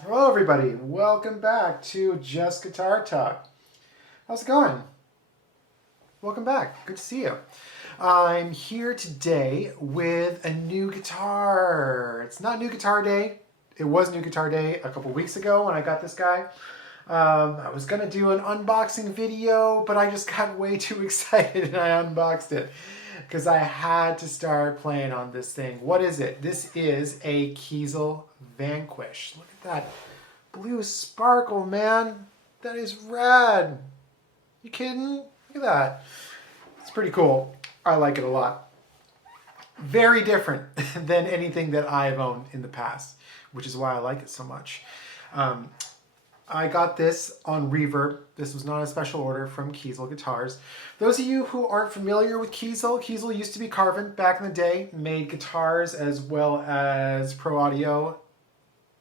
Hello everybody, welcome back to Just Guitar Talk. How's it going? Welcome back, good to see you. I'm here today with a new guitar. It's not New Guitar Day. It was New Guitar Day a couple weeks ago when I got this guy. I was gonna do an unboxing video, but I just got way too excited and I unboxed it because I had to start playing on this thing. What is it? This is a KIESEL Vanquish. Look at that blue sparkle, man. That is rad. You kidding? Look at that. It's pretty cool. I like it a lot. Very different than anything that I've owned in the past, which is why I like it so much. I got this on Reverb. This was not a special order from KIESEL Guitars. Those of you who aren't familiar with KIESEL, KIESEL used to be Carvin back in the day, made guitars as well as pro audio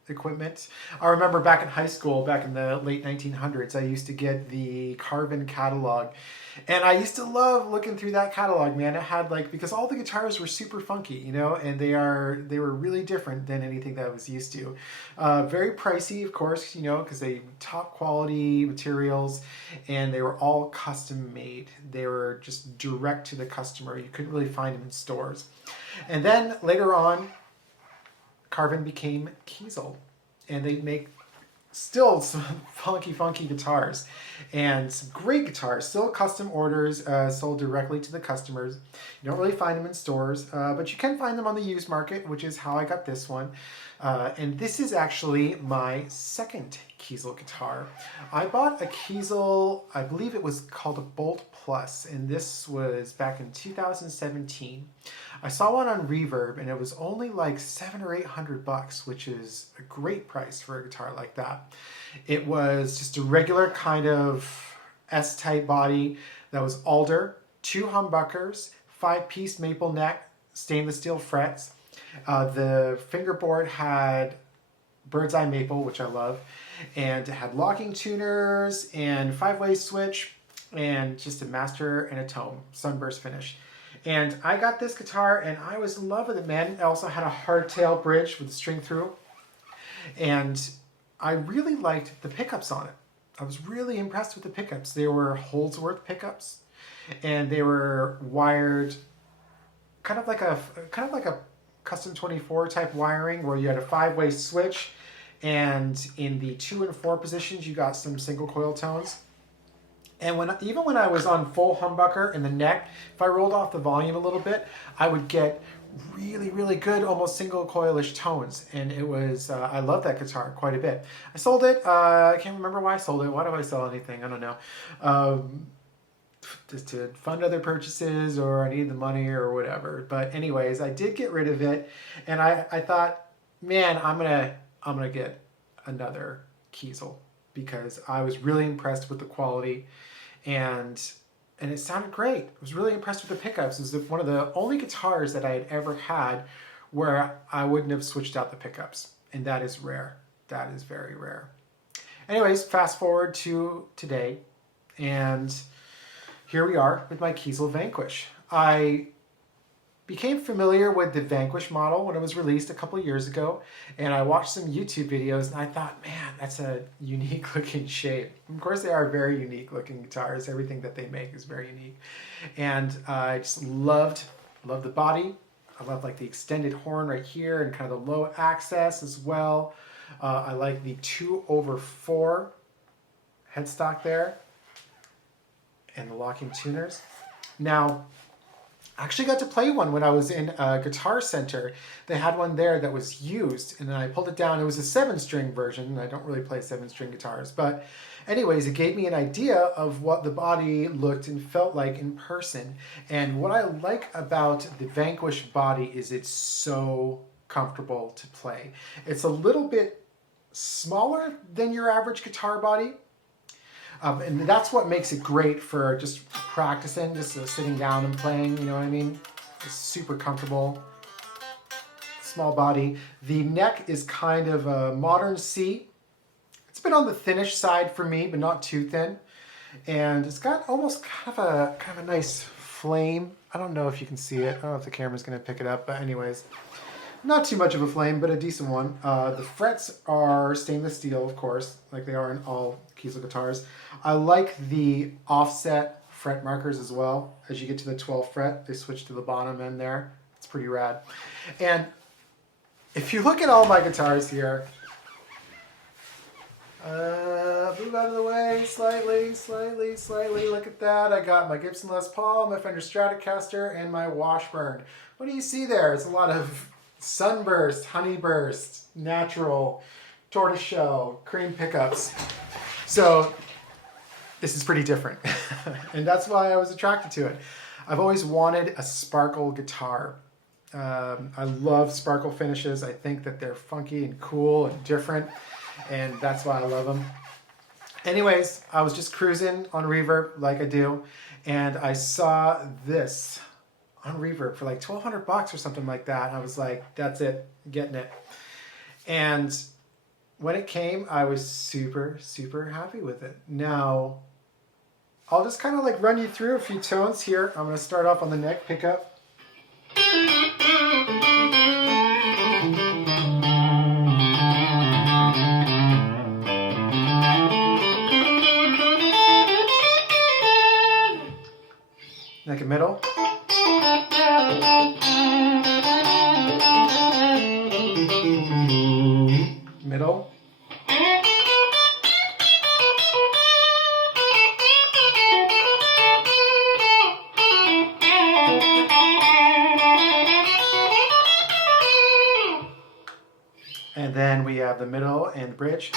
equipment. I remember back in high school, back in the late 1900s, I used to get the Carvin catalog. And I used to love looking through that catalog, man. It had because all the guitars were super funky, you know, and they were really different than anything that I was used to. Very pricey, of course, you know, because they top quality materials and they were all custom made. They were just direct to the customer. You couldn't really find them in stores. And then later on, Carvin became KIESEL, and they make still some funky guitars and some great guitars, still custom orders, sold directly to the customers. You don't really find them in stores, but you can find them on the used market, which is how I got this one. And this is actually my second KIESEL guitar. I bought a KIESEL, I believe it was called a Bolt Plus, and this was back in 2017. I saw one on Reverb, and it was only like $700 or $800, which is a great price for a guitar like that. It was just a regular kind of S-type body that was alder, 2 humbuckers, 5-piece maple neck, stainless steel frets. The fingerboard had bird's eye maple, which I love, and it had locking tuners and 5-way switch and just a master and a tone, sunburst finish. And I got this guitar and I was in love with it, man. It also had a hardtail bridge with a string through. And I really liked the pickups on it. I was really impressed with the pickups. They were Holdsworth pickups, and they were wired kind of like a custom 24 type wiring where you had a 5-way switch, and in the 2 and 4 positions you got some single coil tones. And even when I was on full humbucker in the neck, if I rolled off the volume a little bit, I would get really good, almost single coilish tones. And it was, I love that guitar quite a bit. I sold it, I can't remember why I sold it. Why do I sell anything? I don't know. Just to fund other purchases, or I needed the money or whatever. But anyways, I did get rid of it. And I thought, man, I'm gonna get another KIESEL, because I was really impressed with the quality, and it sounded great. I was really impressed with the pickups. It was one of the only guitars that I had ever had where I wouldn't have switched out the pickups, and that is rare. That is very rare. Anyways, fast forward to today, and here we are with my KIESEL Vanquish. I became familiar with the Vanquish model when it was released a couple of years ago, and I watched some YouTube videos and I thought, man, that's a unique looking shape. Of course, they are very unique looking guitars. Everything that they make is very unique. And I just loved the body. I love the extended horn right here and kind of the low access as well. I like the 2/4 headstock there and the locking tuners. Now, I actually got to play one when I was in a Guitar Center. They had one there that was used, and then I pulled it down. It was a 7-string version. I don't really play 7-string guitars, but anyways, it gave me an idea of what the body looked and felt like in person. And what I like about the Vanquish body is it's so comfortable to play. It's a little bit smaller than your average guitar body. And that's what makes it great for just practicing, just sitting down and playing, you know what I mean? Just super comfortable. Small body. The neck is kind of a modern C. It's been on the thinnish side for me, but not too thin. And it's got almost kind of a nice flame. I don't know if you can see it. I don't know if the camera's going to pick it up, but anyways, not too much of a flame, but a decent one. The frets are stainless steel, of course, like they are in all Kiesel guitars. I like the offset fret markers as well. As you get to the 12th fret, they switch to the bottom end there. It's pretty rad. And if you look at all my guitars here, move out of the way, slightly. Look at that. I got my Gibson Les Paul, my Fender Stratocaster, and my Washburn. What do you see there? It's a lot of sunburst, honeyburst, natural, tortoiseshell, cream pickups. So this is pretty different. And that's why I was attracted to it. I've always wanted a sparkle guitar. I love sparkle finishes. I think that they're funky and cool and different. And that's why I love them. Anyways, I was just cruising on Reverb like I do. And I saw this on Reverb for like $1,200 or something like that. I was like, that's it, getting it. And when it came, I was super, super happy with it. Now, I'll just kind of like run you through a few tones here. I'm going to start off on the neck pickup. Neck and middle. Middle. And then we have the middle and the bridge.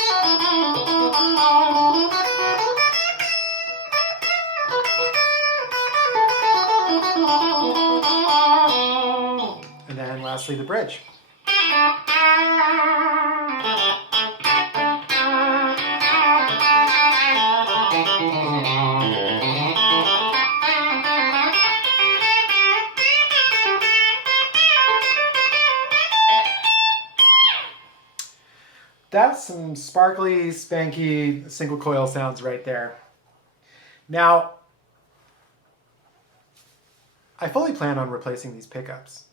And then lastly the bridge. That's some sparkly, spanky, single coil sounds right there. Now, I fully plan on replacing these pickups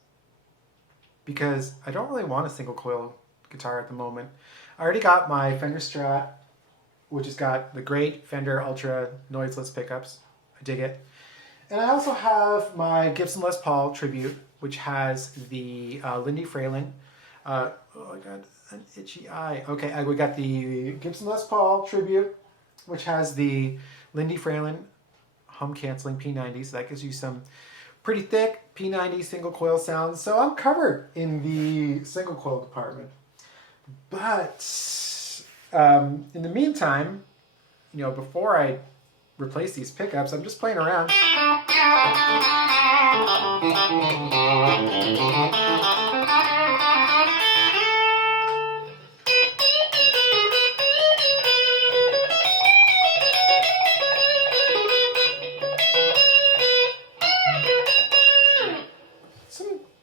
because I don't really want a single coil guitar at the moment. I already got my Fender Strat, which has got the great Fender Ultra noiseless pickups. I dig it. And I also have my Gibson Les Paul Tribute, which has the Lindy Fralin. Oh, I got an itchy eye. Okay, we got the Gibson Les Paul Tribute, which has the Lindy Fralin hum canceling P90, so that gives you some pretty thick P90 single coil sounds. So I'm covered in the single coil department. But in the meantime, you know, before I replace these pickups, I'm just playing around.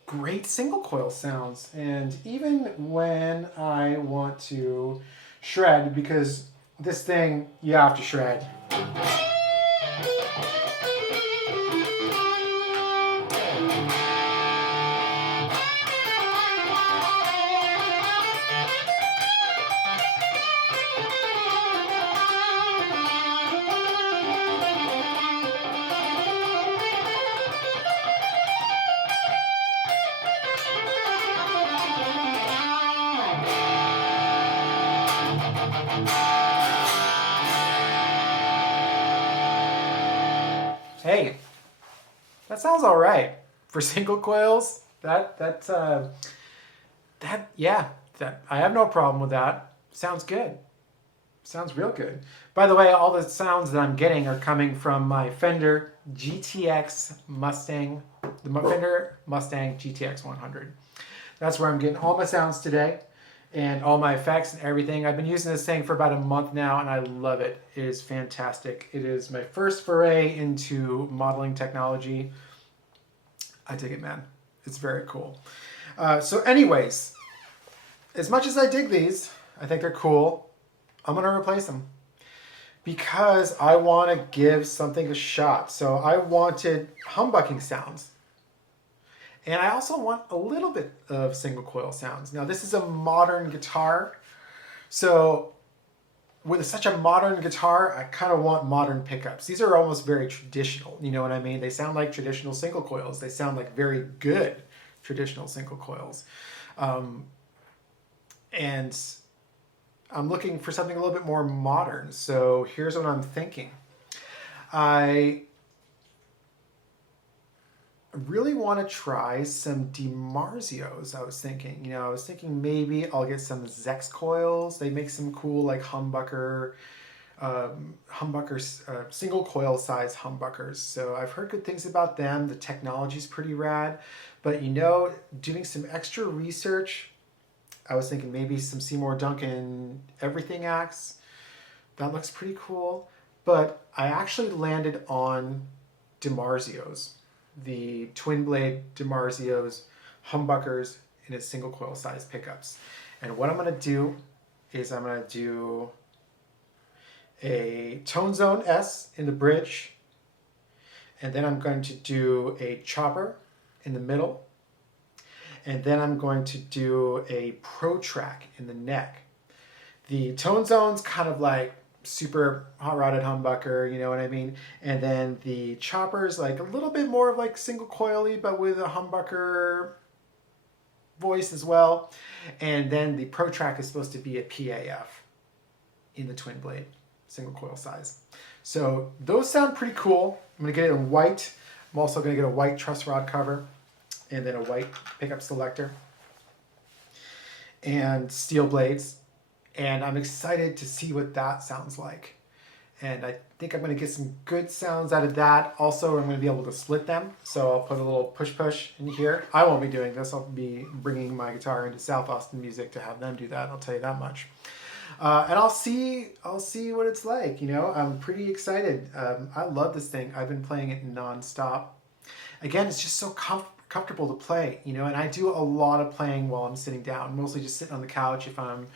Great single coil sounds, and even when I want to shred, because this thing you have to shred. Hey, that sounds all right for single coils. I have no problem with that. Sounds good. Sounds real good. By the way, all the sounds that I'm getting are coming from my Fender GTX Mustang, the Fender Mustang GTX 100. That's where I'm getting all my sounds today. and all my effects and everything. I've been using this thing for about a month now, and I love it. It is fantastic. It is my first foray into modeling technology. I dig it, man. It's very cool. So anyways, as much as I dig these, I think they're cool, I'm going to replace them because I want to give something a shot. So I wanted humbucking sounds. And I also want a little bit of single coil sounds. Now this is a modern guitar. So with such a modern guitar, I kind of want modern pickups. These are almost very traditional, you know what I mean? They sound like traditional single coils. They sound like very good traditional single coils. And I'm looking for something a little bit more modern. So here's what I'm thinking. I really want to try some DiMarzios. I was thinking, maybe I'll get some Zex coils. They make some cool like humbuckers, single coil size humbuckers. So I've heard good things about them. The technology's pretty rad, but doing some extra research, I was thinking maybe some Seymour Duncan everything acts. That looks pretty cool. But I actually landed on DiMarzios, the twin blade DiMarzios humbuckers in a single coil size pickups. And what I'm going to do is I'm going to do a Tone Zone S in the bridge, and then I'm going to do a chopper in the middle, and then I'm going to do a Pro Track in the neck. The Tone Zone's kind of like super hot rodded humbucker, you know what I mean? And then the chopper's like a little bit more of like single coily, but with a humbucker voice as well. And then the Pro Track is supposed to be a PAF in the twin blade, single coil size. So those sound pretty cool. I'm gonna get it in white. I'm also gonna get a white truss rod cover and then a white pickup selector and steel blades. And I'm excited to see what that sounds like. And I think I'm going to get some good sounds out of that. Also, I'm going to be able to split them. So I'll put a little push in here. I won't be doing this. I'll be bringing my guitar into South Austin Music to have them do that. I'll tell you that much. And I'll see what it's like. I'm pretty excited. I love this thing. I've been playing it nonstop. Again, it's just so comfortable to play, and I do a lot of playing while I'm sitting down, mostly just sitting on the couch if I'm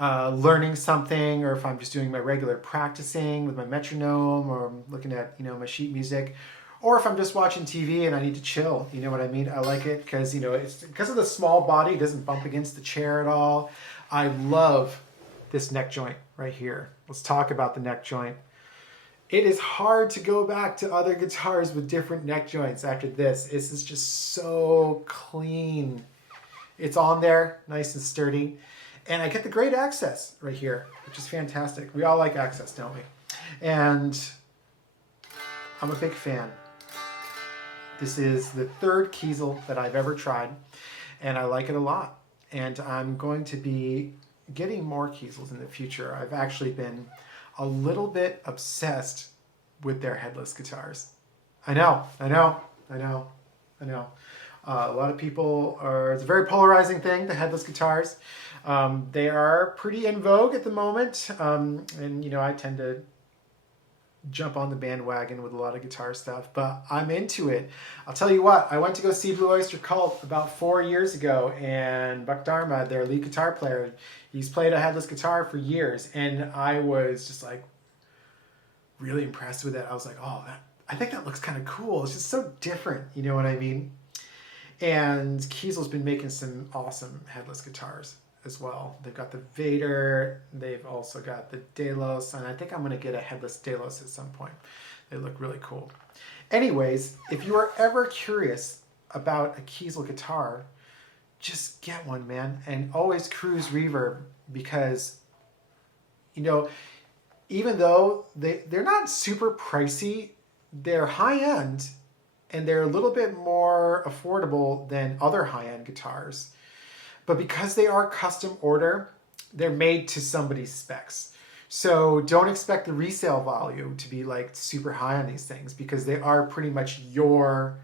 learning something, or if I'm just doing my regular practicing with my metronome, or I'm looking at my sheet music, or if I'm just watching TV and I need to chill. You know what I mean? I like it because it's because of the small body. It doesn't bump against the chair at all. I love this neck joint right here. Let's talk about the neck joint. It is hard to go back to other guitars with different neck joints after this. This is just so clean. It's on there, nice and sturdy. And I get the great access right here, which is fantastic. We all like access, don't we? And I'm a big fan. This is the third KIESEL that I've ever tried, and I like it a lot. And I'm going to be getting more KIESELs in the future. I've actually been a little bit obsessed with their headless guitars. I know. A lot of people it's a very polarizing thing, the headless guitars. They are pretty in vogue at the moment. And I tend to jump on the bandwagon with a lot of guitar stuff, but I'm into it. I'll tell you what, I went to go see Blue Oyster Cult about 4 years ago, and Buck Dharma, their lead guitar player, he's played a headless guitar for years, and I was just like really impressed with it. I was like, I think that looks kind of cool. It's just so different, you know what I mean? And KIESEL's been making some awesome headless guitars as well. They've got the Vader, they've also got the Delos, and I think I'm going to get a headless Delos at some point. They look really cool. Anyways, if you are ever curious about a KIESEL guitar, just get one, man, and always cruise reverb, because even though they're not super pricey, they're high end, and they're a little bit more affordable than other high-end guitars. But because they are custom order, they're made to somebody's specs. So don't expect the resale value to be like super high on these things, because they are pretty much your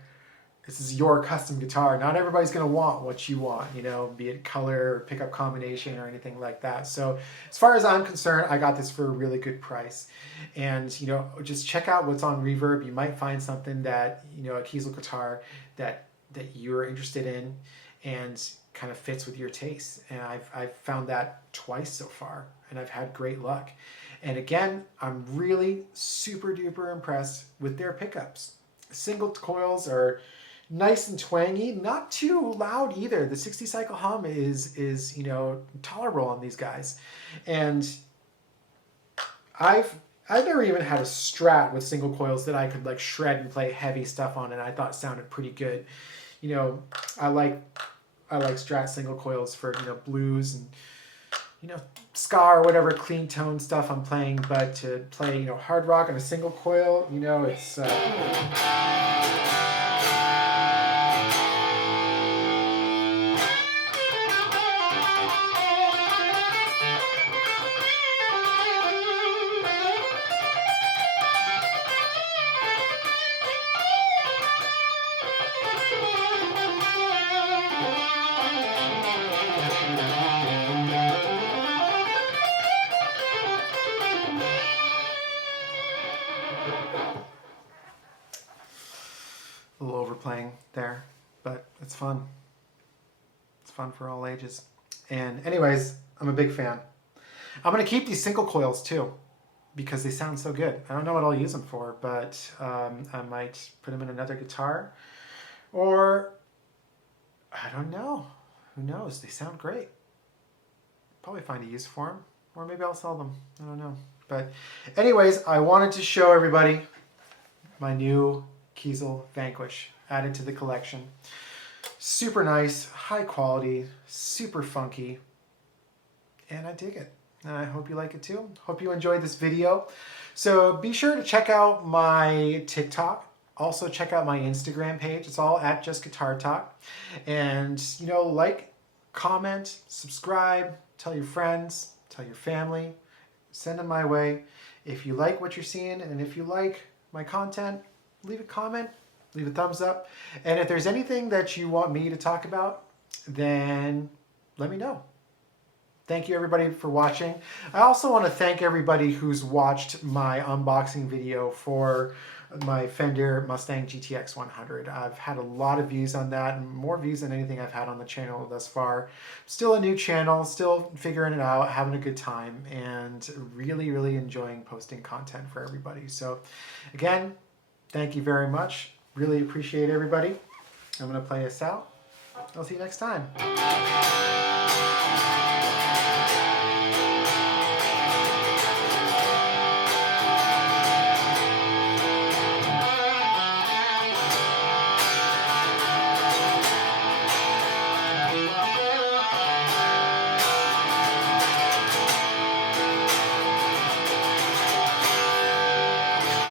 this is your custom guitar. Not everybody's going to want what you want, you know, be it color, or pickup combination, or anything like that. So as far as I'm concerned, I got this for a really good price. And, you know, just check out what's on Reverb. You might find something that, you know, a KIESEL guitar that you're interested in and kind of fits with your taste. And I've found that twice so far, and I've had great luck. And again, I'm really super duper impressed with their pickups. Single coils are nice and twangy, not too loud either. The 60 cycle hum is you know, tolerable on these guys. And I've never even had a Strat with single coils that I could like shred and play heavy stuff on, and I thought sounded pretty good. You know, I like Strat single coils for, you know, blues and, you know, ska or whatever clean tone stuff I'm playing, but to play, you know, hard rock on a single coil, you know, it's a little overplaying there, but it's fun. It's fun for all ages. And anyways, I'm a big fan. I'm going to keep these single coils too, because they sound so good. I don't know what I'll use them for, but I might put them in another guitar, or I don't know. Who knows? They sound great. Probably find a use for them, or maybe I'll sell them. I don't know. But anyways, I wanted to show everybody my new KIESEL Vanquish added to the collection. Super nice, high quality, super funky, and I dig it. And I hope you like it too. Hope you enjoyed this video. So be sure to check out my TikTok. Also check out my Instagram page. It's all at Just Guitar Talk. And, you know, like, comment, subscribe, tell your friends, tell your family, send them my way. If you like what you're seeing, and if you like my content, leave a comment, leave a thumbs up. And if there's anything that you want me to talk about, then let me know. Thank you everybody for watching. I also want to thank everybody who's watched my unboxing video for my Fender Mustang GTX 100. I've had a lot of views on that, and more views than anything I've had on the channel thus far. Still a new channel, still figuring it out, having a good time, and really, really enjoying posting content for everybody. So again, thank you very much. Really appreciate everybody. I'm going to play us out. I'll see you next time.